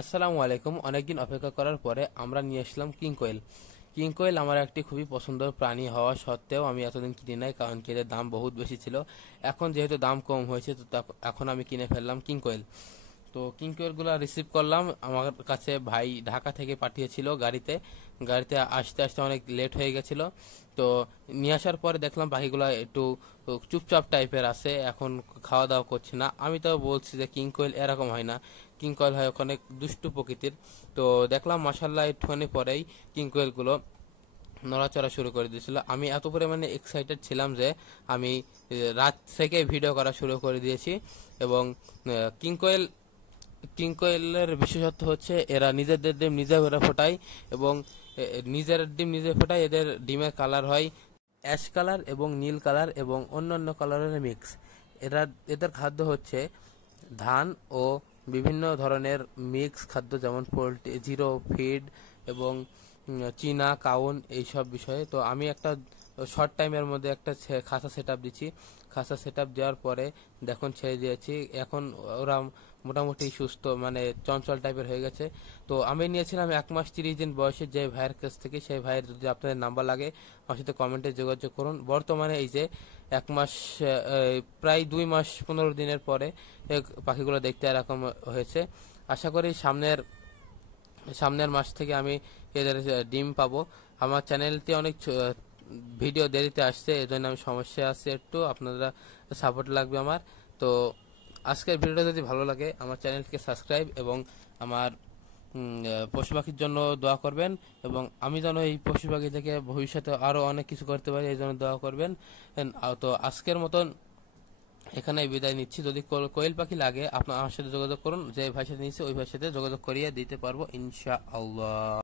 আসসালামু আলাইকুম। অনেকদিন অপেক্ষা করার পরে আমরা নিয়ে আসলাম কিং কোয়েল। কিং কোয়েল আমার একটি খুবই পছন্দের প্রাণী হওয়া সত্ত্বেও আমি এতদিন কিনি নাই, কারণ কি এদের দাম বহুত বেশি ছিল। এখন যেহেতু দাম কম হয়েছে, তো এখন আমি কিনে ফেললাম কিং কোয়েল। তো কিং কোয়েলগুলো রিসিভ করলাম। আমার কাছে ভাই ঢাকা থেকে পাঠিয়েছিল গাড়িতে। গাড়িতে আসতে আসতে অনেক লেট হয়ে গেছিল। তো নিয়ে আসার পরে দেখলাম পাখিগুলো একটু চুপচাপ টাইপের আছে, এখন খাওয়া দাওয়া করছে না। আমি তো বলছি যে কিং কোয়েল এরকম হয় না, কিং কোয়েল হয় অনেক দুষ্টু প্রকৃতির। তো দেখলাম মাসাল্লাহ একটুখানি পরেই কিং কোয়েলগুলো নড়াচড়া শুরু করে দিয়েছিল। আমি এত পরিমাণে এক্সাইটেড ছিলাম যে আমি রাত থেকে ভিডিও করা শুরু করে দিয়েছি। এবং কিং কোয়েল কিং কোয়েলের বিশেষত্ব হচ্ছে এরা নিজেদের ডিম নিজেরা ফোটায়, এবং নিজের ডিম নিজে ফোটায়। এদের ডিমের কালার হয় অ্যাশ কালার এবং নীল কালার এবং অন্যান্য কালারের মিক্স। এরা এদের খাদ্য হচ্ছে ধান ও বিভিন্ন ধরনের মিক্স খাদ্য, যেমন পোলট্রি জিরো ফিড এবং চীনা কাউন এইসব বিষয়ে। তো আমি একটা শর্ট টাইমের মধ্যে একটা খাঁচা সেট আপ দিচ্ছি। খাঁচা সেট আপ দেওয়ার পরে দেখুন ছেড়ে দিয়েছি। এখন ওরা মোটামুটি সুস্থ, মানে চঞ্চল টাইপের হয়ে গেছে। তো আমি নিয়েছিলাম 1 মাস 30 দিন বয়সে যে ভাইয়ের কাছ থেকে। সেই ভাইয়ের যদি আপনাদের নাম্বার লাগে আমার সাথে কমেন্টে যোগাযোগ করুন। বর্তমানে এই যে 1 মাস, প্রায় 2 মাস 15 দিনের পরে পাখিগুলো দেখতে এরকম হয়েছে। আশা করি সামনের সামনের মাস থেকে আমি এদের ডিম পাবো। আমার চ্যানেলটি অনেক ভিডিও দেরিতে আসছে, এই জন্য আমি সমস্যা আছে একটু, আপনারা সাপোর্ট লাগবে আমার। তো আজকের ভিডিওটা যদি ভালো লাগে আমার চ্যানেলকে সাবস্ক্রাইব এবং আমার পশু পাখির জন্য দোয়া করবেন, এবং আমি যেন এই পশু পাখি থেকে ভবিষ্যতে আরও অনেক কিছু করতে পারি, এই জন্য দোয়া করবেন। তো আজকের মতন এখানেই বিদায় নিচ্ছি। যদি কোয়েল পাখি লাগে আপনার আমার সাথে যোগাযোগ করুন। যে ভাইয়ের সাথে নিচ্ছে ওই ভাইয়ের সাথে যোগাযোগ করিয়ে দিতে পারবো ইনশাআল্লাহ।